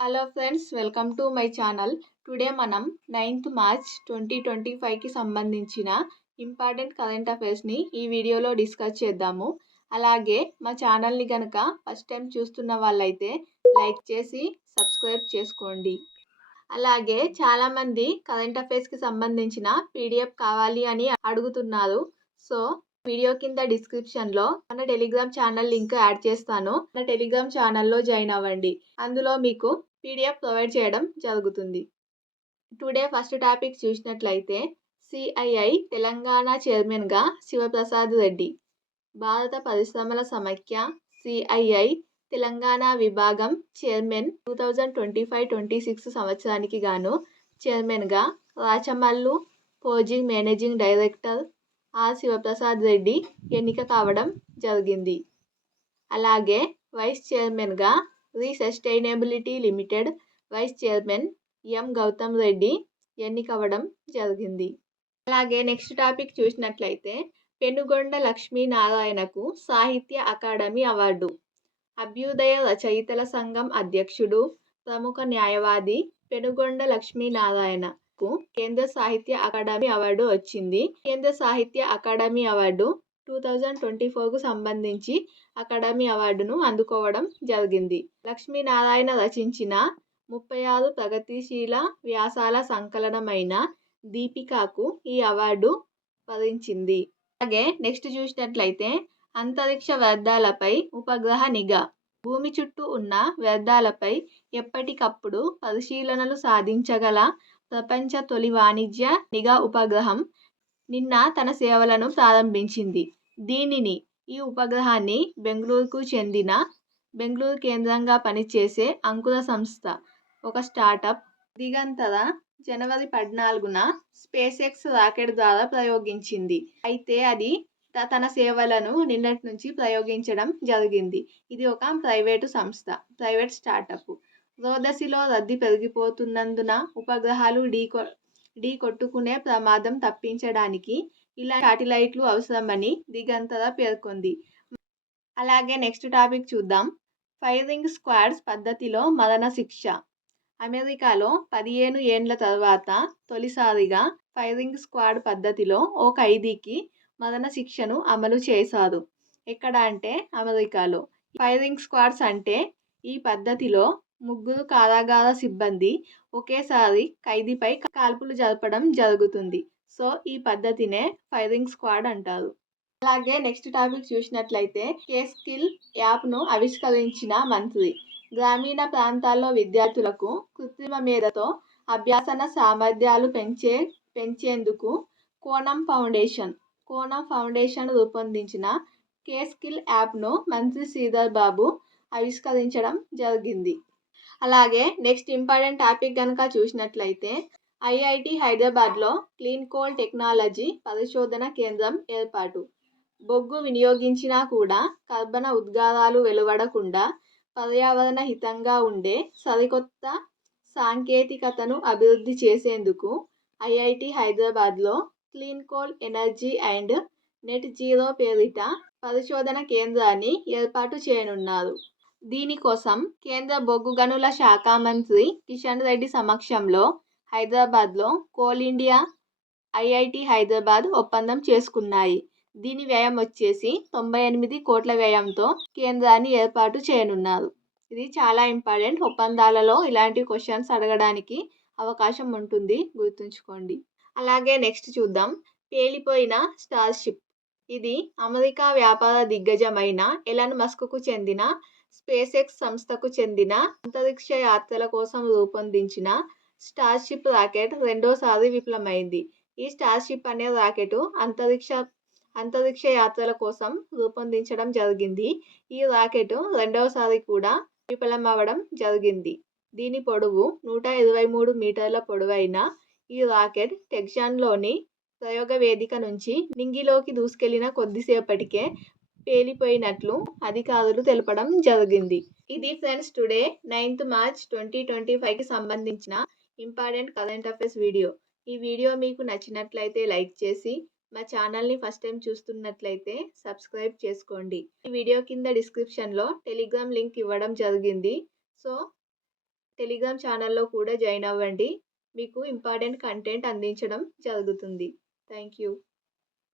Hello friends, welcome to my channel. Today మనం 9th March 2025కి సంబంధించిన important current అఫైర్స్ని ఈ వీడియోలో డిస్కస్ చేద్దాము. అలాగే మా ఛానల్ని కనుక ఫస్ట్ టైం చూస్తున్న వాళ్ళైతే లైక్ చేసి సబ్స్క్రైబ్ చేసుకోండి. అలాగే చాలామంది కరెంట్ అఫైర్స్కి సంబంధించిన పీడిఎఫ్ కావాలి అని అడుగుతున్నారు. సో వీడియో కింద డిస్క్రిప్షన్లో మన టెలిగ్రామ్ ఛానల్ లింక్ యాడ్ చేస్తాను. మన టెలిగ్రామ్ ఛానల్లో జాయిన్ అవ్వండి. అందులో మీకు పీడిఎఫ్ ప్రొవైడ్ చేయడం జరుగుతుంది. టుడే ఫస్ట్ టాపిక్ చూసినట్లయితే సిఐఐ తెలంగాణ చైర్మన్గా శివప్రసాద్ రెడ్డి. భారత పరిశ్రమల సమైక్య సిఐఐ తెలంగాణ విభాగం చైర్మన్ 2025-26 సంవత్సరానికి గాను చైర్మన్గా Rachamallu forging managing director R Sivaprasad Reddy ఎన్నిక కావడం జరిగింది. అలాగే వైస్ చైర్మన్గా ReSustainability limited vice chairman M Gautam Reddy ఎన్నికవడం జరిగింది. అలాగే నెక్స్ట్ టాపిక్ చూసినట్లయితే పెనుగొండ లక్ష్మీనారాయణకు సాహిత్య అకాడమీ అవార్డు. అభ్యుదయ రచయితల సంఘం అధ్యక్షుడు, ప్రముఖ న్యాయవాది పెనుగొండ లక్ష్మీనారాయణకు కేంద్ర సాహిత్య అకాడమీ అవార్డు వచ్చింది. కేంద్ర సాహిత్య అకాడమీ అవార్డు 2024కు సంబంధించి అకాడమీ అవార్డును అందుకోవడం జరిగింది. లక్ష్మీనారాయణ రచించిన 36 ప్రగతిశీల వ్యాసాల సంకలనమైన దీపికకు ఈ అవార్డు వరించింది. అలాగే నెక్స్ట్ చూసినట్లయితే అంతరిక్ష వ్యర్థాలపై ఉపగ్రహ నిఘా. భూమి చుట్టూ ఉన్న వ్యర్థాలపై ఎప్పటికప్పుడు పరిశీలనలు సాధించగల ప్రపంచ తొలి వాణిజ్య నిఘా ఉపగ్రహం నిన్న తన సేవలను ప్రారంభించింది. ఈ ఉపగ్రహాన్ని బెంగళూరు కేంద్రంగా పనిచేసే అంకుర సంస్థ, ఒక స్టార్టప్ దిగంతర జనవరి 14న స్పేస్-ఎక్స్ రాకెట్ ద్వారా ప్రయోగించింది. అయితే అది తన సేవలను నిన్నటి నుంచి ప్రయోగించడం జరిగింది. ఇది ఒక ప్రైవేట్ స్టార్టప్. రోదసిలో రద్దీ పెరిగిపోతున్నందున ఉపగ్రహాలు ఢీ కొట్టుకునే ప్రమాదం తప్పించడానికి ఇలాంటి శాటిలైట్లు అవసరమని దిగంతర పేర్కొంది. అలాగే నెక్స్ట్ టాపిక్ చూద్దాం. ఫైరింగ్ స్క్వాడ్స్ పద్ధతిలో మరణశిక్ష. అమెరికాలో 15 ఏండ్ల తర్వాత తొలిసారిగా ఫైరింగ్ స్క్వాడ్ పద్ధతిలో ఓ ఖైదీకి మరణశిక్షను అమలు చేశారు. ఎక్కడ అంటే అమెరికాలో. ఫైరింగ్ స్క్వాడ్స్ అంటే ఈ పద్ధతిలో 3 కారాగార సిబ్బంది ఒకేసారి ఖైదీపై కాల్పులు జరపడం జరుగుతుంది. సో ఈ పద్ధతినే ఫైరింగ్ స్క్వాడ్ అంటారు. అలాగే నెక్స్ట్ టాపిక్ చూసినట్లయితే కేస్కిల్ యాప్ను ఆవిష్కరించిన మంత్రి. గ్రామీణ ప్రాంతాల్లో విద్యార్థులకు కృత్రిమ మేధతో అభ్యసన సామర్థ్యాలు పెంచేందుకు కోనం ఫౌండేషన్ రూపొందించిన కేస్కిల్ యాప్ను మంత్రి శ్రీధర్ బాబు ఆవిష్కరించడం జరిగింది. అలాగే నెక్స్ట్ ఇంపార్టెంట్ టాపిక్ కనుక చూసినట్లయితే ఐఐటి హైదరాబాద్లో క్లీన్ కోల్ టెక్నాలజీ పరిశోధన కేంద్రం ఏర్పాటు. బొగ్గు వినియోగించినా కూడా కర్బన ఉద్గారాలు వెలువడకుండా పర్యావరణ హితంగా ఉండే సరికొత్త సాంకేతికతను అభివృద్ధి చేసేందుకు ఐఐటి హైదరాబాద్లో clean coal energy and net zero పేరిట పరిశోధన కేంద్రాన్ని ఏర్పాటు చేయనున్నారు. దీనికోసం కేంద్ర బొగ్గు గనుల శాఖ మంత్రి కిషన్ రెడ్డి సమక్షంలో హైదరాబాద్లో కోల్ ఇండియా, ఐఐటి హైదరాబాద్ ఒప్పందం చేసుకున్నాయి. దీని వ్యయం వచ్చేసి 98 కోట్ల వ్యయంతో కేంద్రాన్ని ఏర్పాటు చేయనున్నారు. ఇది చాలా ఇంపార్టెంట్. ఒప్పందాలలో ఇలాంటి క్వశ్చన్స్ అడగడానికి అవకాశం ఉంటుంది, గుర్తుంచుకోండి. అలాగే నెక్స్ట్ చూద్దాం. పేలిపోయిన స్టార్షిప్. ఇది అమెరికా వ్యాపార దిగ్గజమైన ఎలాన్ మస్క్కు చెందిన స్పేస్-ఎక్స్ సంస్థకు చెందిన అంతరిక్ష యాత్రల కోసం రూపొందించిన స్టార్షిప్ రాకెట్ రెండోసారి విఫలమైంది. ఈ స్టార్షిప్ అనే రాకెట్ అంతరిక్ష యాత్రల కోసం రూపొందించడం జరిగింది. ఈ రాకెట్ రెండవసారి కూడా విఫలమవడం జరిగింది. దీని పొడవు 123 మీటర్ల పొడవైన ఈ రాకెట్ టెక్సాస్లోని ప్రయోగ వేదిక నుంచి నింగిలోకి దూసుకెళ్లిన కొద్దిసేపటికే పేలిపోయినట్లు అధికారులు తెలపడం జరిగింది. ఇది ఫ్రెండ్స్ టుడే 9th మార్చ్ 2025కి సంబంధించిన ఇంపార్టెంట్ కరెంట్ అఫైర్స్ వీడియో. ఈ వీడియో మీకు నచ్చినట్లయితే లైక్ చేసి మా ఛానల్ని ఫస్ట్ టైం చూస్తున్నట్లయితే సబ్స్క్రైబ్ చేసుకోండి. ఈ వీడియో కింద డిస్క్రిప్షన్లో టెలిగ్రామ్ లింక్ ఇవ్వడం జరిగింది. సో టెలిగ్రామ్ ఛానల్లో కూడా జాయిన్ అవ్వండి. మీకు ఇంపార్టెంట్ కంటెంట్ అందించడం జరుగుతుంది. Thank you.